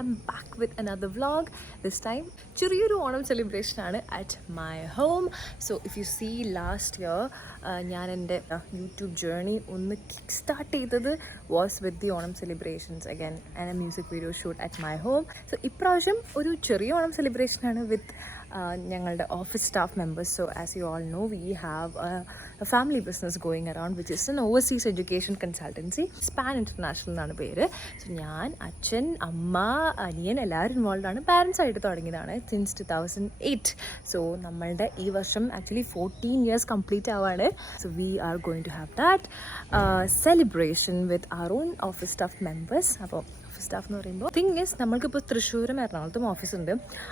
am back with another vlog. This time ചെറിയൊരു Onam celebration ആണ് at my home. So if you see last year ഞാൻ എൻ്റെ YouTube journey ഒന്ന് kick start ചെയ്തത് was with the Onam celebrations again and a music video shoot at my home. So ഇപ്രാവശ്യം ഒരു ചെറിയ Onam celebration ആണ് with ഞങ്ങളുടെ office staff members. So as you all no we have A family business going around which is an overseas education consultancy. Span international എന്നാണ് പേര്. So ഞാൻ, അച്ഛൻ, അമ്മ, അനിയൻ എല്ലാവരും ഇൻവോൾവ് ആണ്. പാരൻസ് ആയിട്ട് തുടങ്ങിയതാണ് സിൻസ് 2008. സോ നമ്മളുടെ ഈ വർഷം ആക്ച്വലി 14 years കംപ്ലീറ്റ് ആവാണ്. So we are going to have that celebration with our own office staff members. അപ്പോൾ സ്റ്റാഫ് എന്ന് പറയുമ്പോൾ തിങ് ഈസ് നമ്മൾക്കിപ്പോൾ തൃശ്ശൂരും എറണാകുളത്തും ഓഫീസുണ്ട്.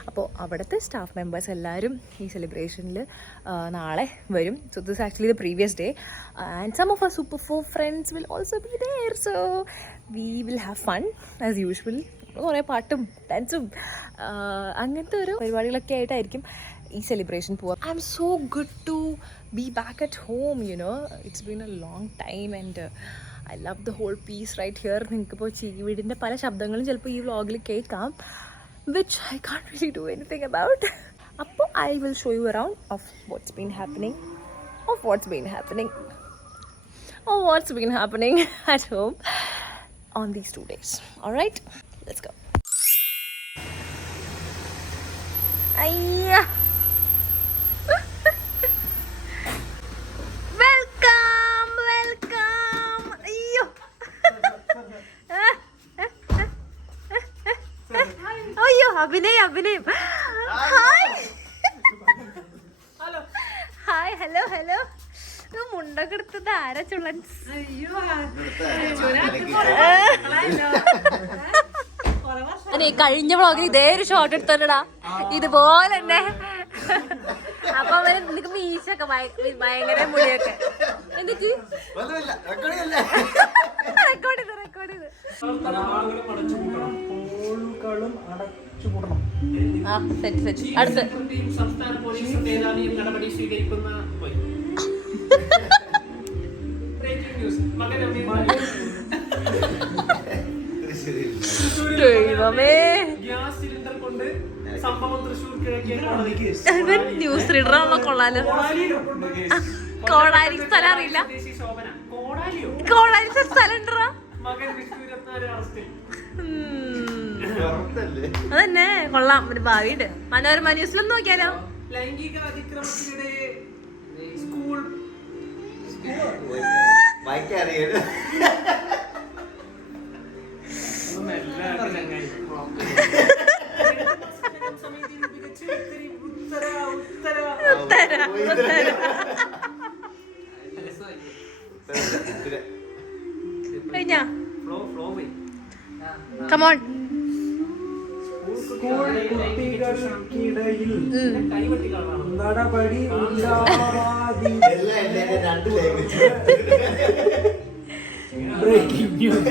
അപ്പോൾ അവിടുത്തെ സ്റ്റാഫ് മെമ്പേഴ്സ് എല്ലാവരും ഈ സെലിബ്രേഷനിൽ നാളെ വരും. So this actually the previous day and some of our super four friends will also be there. So we will have fun as usual. കുറേ പാട്ടും ഡാൻസും അങ്ങനത്തെ ഒരു പരിപാടികളൊക്കെ ആയിട്ടായിരിക്കും ഈ സെലിബ്രേഷൻ പോവാം. I am so good to be back at home. You know it's been a long time and I love the whole piece right here. നിങ്ങൾക്കിപ്പോൾ വീടിൻ്റെ പല ശബ്ദങ്ങളും ചിലപ്പോൾ ഈ വ്ളോഗിൽ കേൾക്കാം, which I can't really do anything about. അപ്പോൾ I will show you around of what's been happening at home on these 2 days. Alright, let's go. Ayya. അഭിനയം. ഹായ് ഹലോ മുണ്ടൊക്കെ എടുത്തത് ആരാ ചുള്ളൻ? അതെ, കഴിഞ്ഞ വ്ളോഗിൽ ഇതേ ഒരു ഷോട്ട് എടുത്തോണ്ടാ ഇതുപോലെ തന്നെ. അപ്പൊ അവര് നിനക്ക് മീശൊക്കെ ഭയങ്കര മുടിയൊക്കെ എന്നിട്ട് റെക്കോർഡ് ചെയ്ത് അടുത്ത് സംസ്ഥാന പോലീസ് മേധാവിയും നടപടി സ്വീകരിക്കുന്ന ഗ്യാസ് സിലിണ്ടർ കൊണ്ട് സംഭവം തൃശ്ശൂർ കിഴക്കേ കോടതിക്ക്. ന്യൂസ് റീഡറാണല്ലോ. കൊള്ളാലോ. കോടാലി സ്ഥലം അറിയില്ല. കോടാലി സ്ഥലം മകൻ വിഷ്ണുരത്നാല് അറസ്റ്റിൽ. അതന്നെ കൊള്ളാം. ഒരു ഭാവിയുണ്ട്. മനോരമ ന്യൂസിലൊന്നും നോക്കിയാലോ. ലൈംഗിക അതിക്രമത്തിനിടെ സ്കൂൾ കഴിഞ്ഞാ കമോൺ. സ്കൂൾ കുട്ടികൾക്കിടയിൽ നടപടി ബ്രേക്കിംഗ് ന്യൂസ്.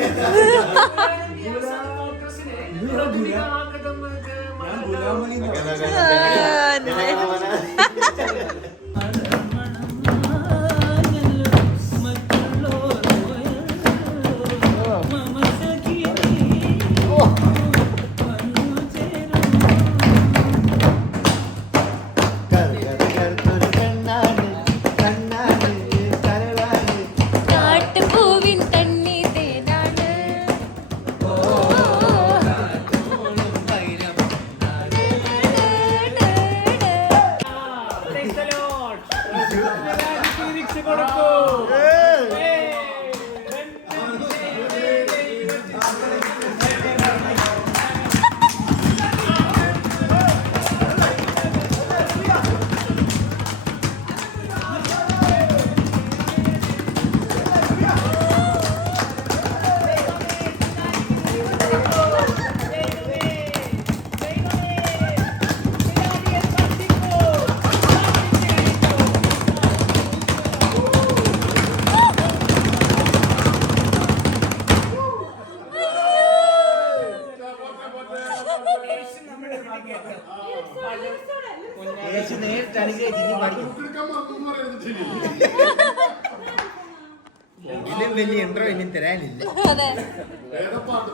വലിയ ഇൻട്രോ ഇനി തരാനില്ല.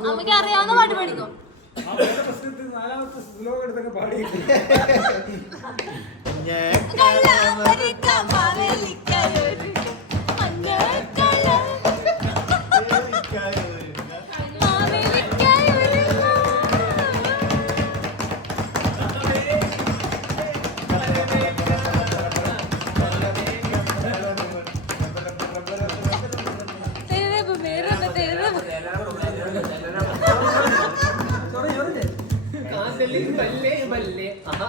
അമ്മയ്ക്ക് അറിയാവുന്ന പാട്ട് പഠിക്കും. പ്രശ്നത്തിൽ 4ാമത്തെ സ്ലോ എടുത്തൊക്കെ പാടി ബല്ലേ ബല്ലേ ആഹാ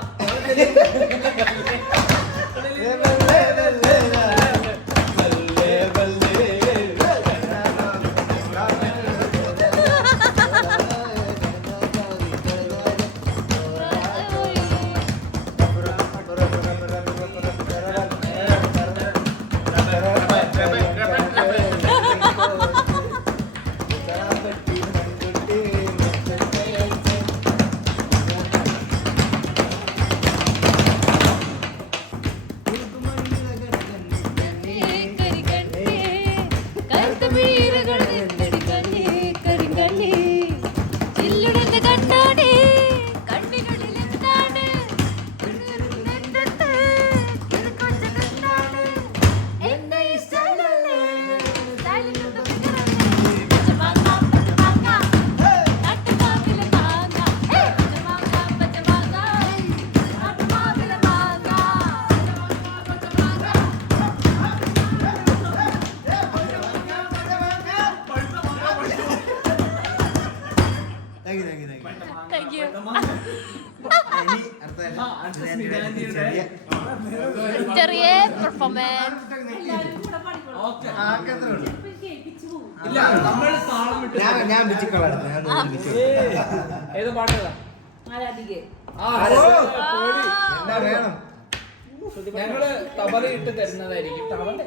ചെറിയ പെർഫോമൻസ്. ഞാൻ ഏത് പാട്ടേതാ വേണം ഞങ്ങള് തബല ഇട്ട് തരുന്നതായിരിക്കും. തബല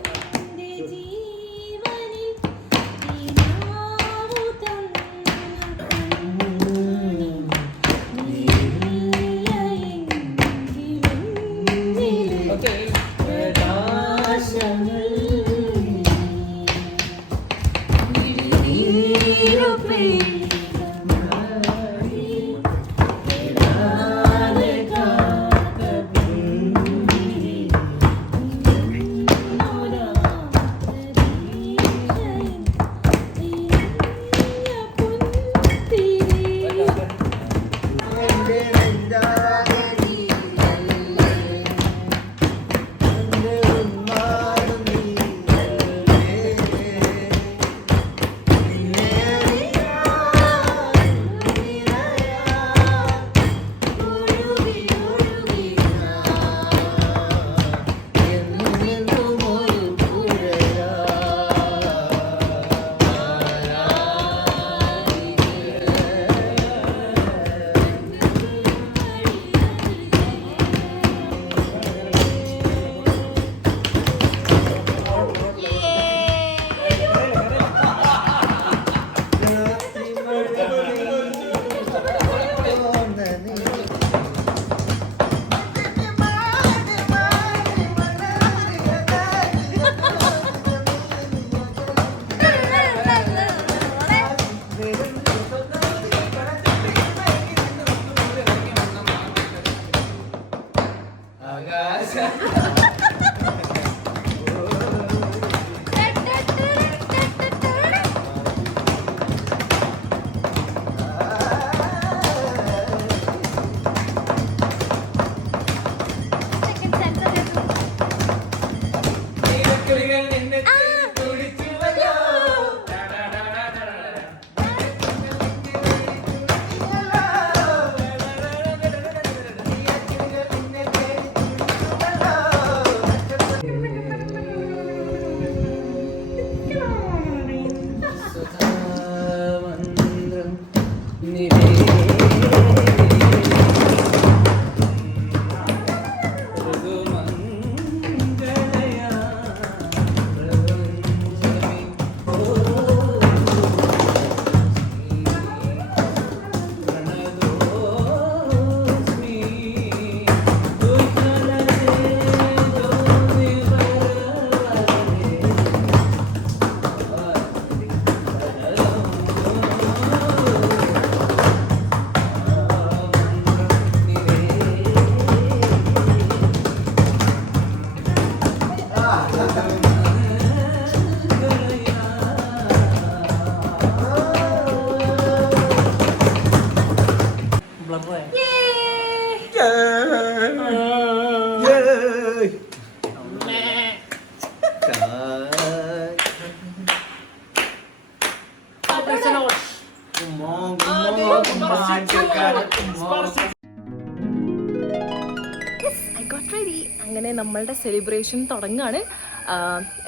തന്നെ നമ്മളുടെ സെലിബ്രേഷൻ തുടങ്ങുകയാണ്.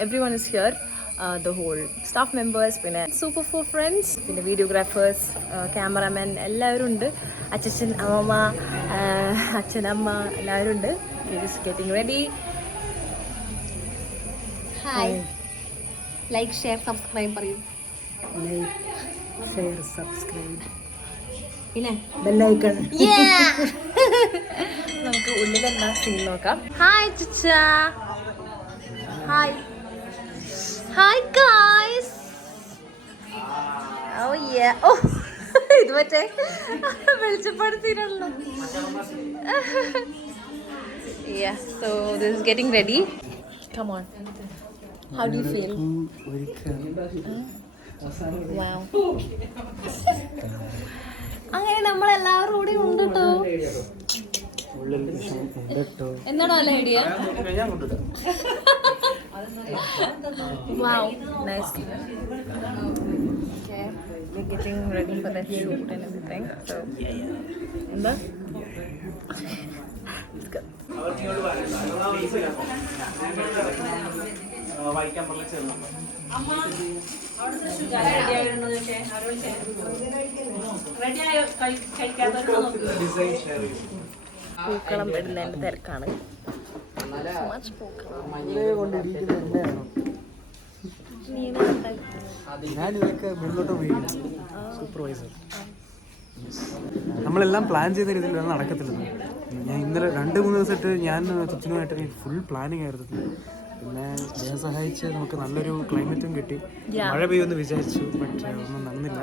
Everyone is here, the whole staff members, പിന്നെ സൂപ്പർ ഫോർ ഫ്രണ്ട്സ്, പിന്നെ വീഡിയോഗ്രാഫേഴ്സ്, ക്യാമറാമാൻ എല്ലാവരും ഉണ്ട്. അച്ഛൻ, അമ്മമ്മ, അച്ഛനമ്മ എല്ലാവരും ഉണ്ട്. It getting ready. Hi, like share subscribe പറയൂ. ലൈക്ക് ഷെയർ സബ്സ്ക്രൈബ് പിന്നെ ബെല്ലൈക്കൺ. നമുക്ക് ഉള്ളിൽ എന്താ സീൻ നോക്കാം. ഹായ് ചിച്ച, hi hi guys. Oh yeah, ഓ ഇത് മറ്റേ വെളിച്ചപ്പെടുത്തിയിട്ടുള്ളൂ. Yeah, so this is getting ready. Come on. How do you feel? Wow. അങ്ങനെ നമ്മളെല്ലാവരും കൂടി ഉണ്ട് കേട്ടോ. എന്താണ് നല്ല idea? Wow, nice. Okay, we're getting ready for that shoot and everything. So, എന്താ? Let's go. പൂക്കളം ഇടുന്നതിന്റെ തിരക്കാണ്. ഞാനിതൊക്കെ മുന്നോട്ട് പോയി സൂപ്പർവൈസർ. നമ്മളെല്ലാം പ്ലാൻ ചെയ്ത രീതിയിലൊന്നും നടക്കത്തില്ല. ഞാൻ ഇന്നലെ 2-3 ദിവസമായിട്ട് ഞാൻ തുച്ചിനുമായിട്ട് ഫുൾ പ്ലാനിങ് ആയിരുന്നു. പിന്നെ ദൈവം സഹായിച്ച് നമുക്ക് നല്ലൊരു ക്ലൈമറ്റും കിട്ടി. മഴ പെയ്യുമെന്ന് വിചാരിച്ചു, പക്ഷേ ഒന്നും നടന്നില്ല.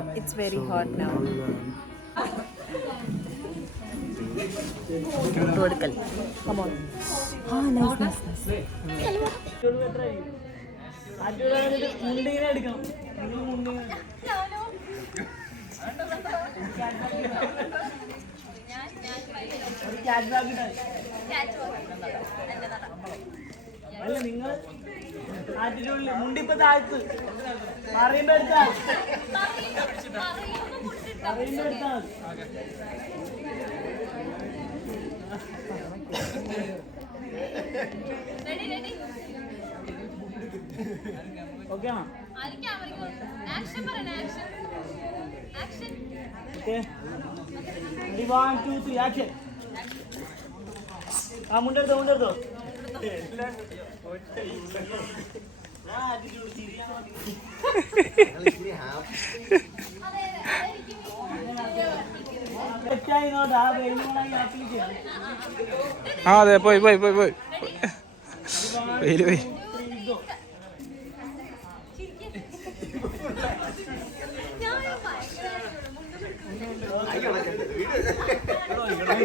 അല്ല നിങ്ങൾ ആറ്റിനുള്ളിൽ മുണ്ടിപ്പോ താഴ്ത്ത് പറയുമ്പോ എടുത്താൽ ഓക്കെ ആണോ? Okay, 1 2 3 action. ആ മുണ്ടെടുത്തോ അതെ, പോയി വെയില് പോയി.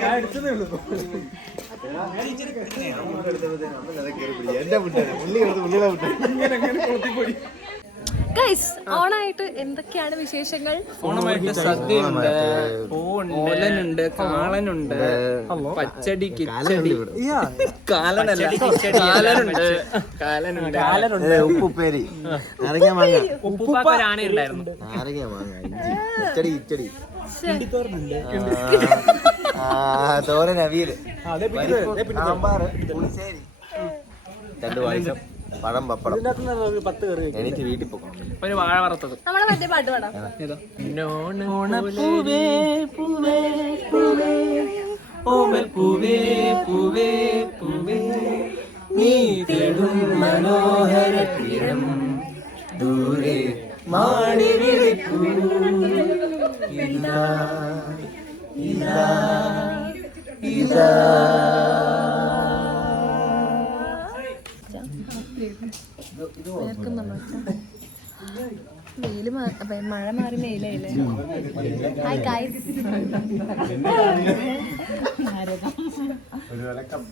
ഞാൻ എടുത്തതേ ഉള്ളൂ. ഗൈസ്, ഓണായിട്ട് എന്തൊക്കെയാണ് വിശേഷങ്ങൾ? ഓണമായിട്ട് സദ്യയുണ്ട്, ഓലനുണ്ട്, കാളനുണ്ട്, പച്ചടി, കിച്ചടി, കാലനുണ്ട്, ഉപ്പുപ്പേരി, നാരങ്ങ മാങ്ങ, ഉപ്പുപ്പാരാണ ഉണ്ടായിരുന്നു, നാരങ്ങ മാങ്ങ, ഇഞ്ചി, കിച്ചടി, തോരൻ, അവിയല്, സാമ്പാർ, പുളിശ്ശേരി, 2 പായസം, പഴം, പപ്പടം. എനിക്ക് വീട്ടിൽ പോകണം. ഒരു വാഴ വറുത്തത്. നമ്മളെ മറ്റേ പാട്ട് പാടാം. പൂവേ പൂവേ പൂവേ ഓമൽ പൂവേ പൂവേ പൂവേ നീ തേടും മനോഹര തീരം ദൂരെ മാടി വിളിക്കൂ ഇതാ ഇതാ ഇതാ. വെയില് മഴ മാറി മെയിലായില്ലേ? Hi guys. ഒരു വിലക്കം.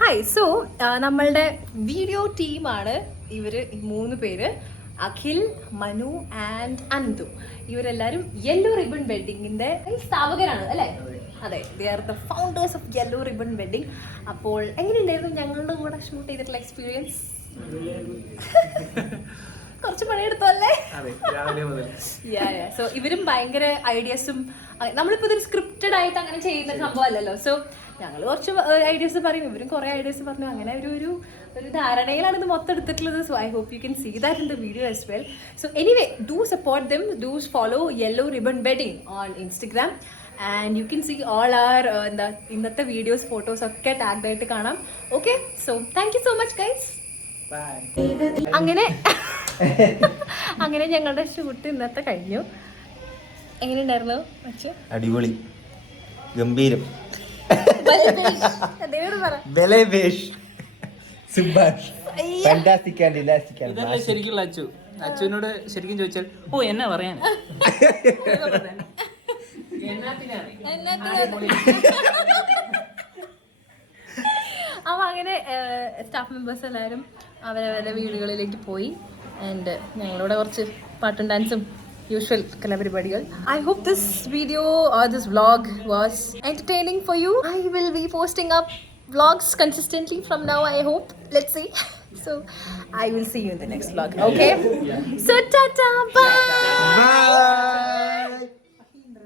ഹായ് സോ നമ്മളുടെ വീഡിയോ ടീമാണ് ഇവര് 3 പേര് അഖിൽ, മനു ആൻഡ് അനന്തു. ഇവരെല്ലാരും യെല്ലോ റിബൺ വെഡിങ്ങിന്റെ സ്ഥാപകരാണ് അല്ലേ? അതെ, they are the founders of yellow Ribbon wedding. അപ്പോൾ എങ്ങനെയുണ്ടായിരുന്നു ഞങ്ങളുടെ കൂടെ ഷൂട്ട് ചെയ്തിട്ടുള്ള എക്സ്പീരിയൻസ്? കുറച്ച് പണിയെടുത്തു അല്ലേ? സോ ഇവരും ഭയങ്കര ഐഡിയാസും, നമ്മളിപ്പോ ഇതൊരു സ്ക്രിപ്റ്റഡ് ആയിട്ട് അങ്ങനെ ചെയ്യുന്ന സംഭവം അല്ലല്ലോ. സോ ഞങ്ങൾ കുറച്ച് ഐഡിയാസ് പറയും, ഇവരും കുറെ ഐഡിയാസ് പറഞ്ഞു. അങ്ങനെ ഒരു ധാരണയിലാണ് ഇത് മൊത്തം എടുത്തിട്ടുള്ളത്. So I hope you can see that in the video as well. So anyway, do support them, do follow Yellow Ribbon Wedding on Instagram and you can see all our ഇന്നത്തെ videos, photos ഒക്കെ tagged ആയിട്ട് കാണാം. Okay, so thank you so much guys. അങ്ങനെ ഞങ്ങളുടെ shoot ഇന്നത്തെ കഴിഞ്ഞു. എങ്ങനെയുണ്ടായിരുന്നു? അടിപൊളി, ഗംഭീരം. ശരിക്കുള്ള അച്ചുവിനോട് ശരിക്കും ചോദിച്ചാൽ ഓ എന്നാ പറയാൻ അപ്പോൾ അങ്ങനെ സ്റ്റാഫ് മെമ്പേഴ്സ് എല്ലാവരും അവരവരുടെ വീടുകളിലേക്ക് പോയി. ആൻഡ് ഞങ്ങളുടെ കുറച്ച് പാട്ടും ഡാൻസും യൂഷ്വൽ കലാപരിപാടികൾ. I hope this video or this vlog was entertaining for you. I will be posting up vlogs consistently from now, I hope. Let's see. So I will see you in the next vlog. Okay? So tata, bye.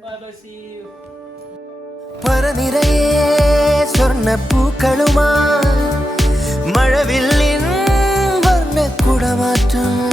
Bye. See you. പറനിറയെ സ്വർണ്ണപ്പൂക്കളുമായി മഴവില്ലിൻ വർണ്ണക്കുടമാറ്റം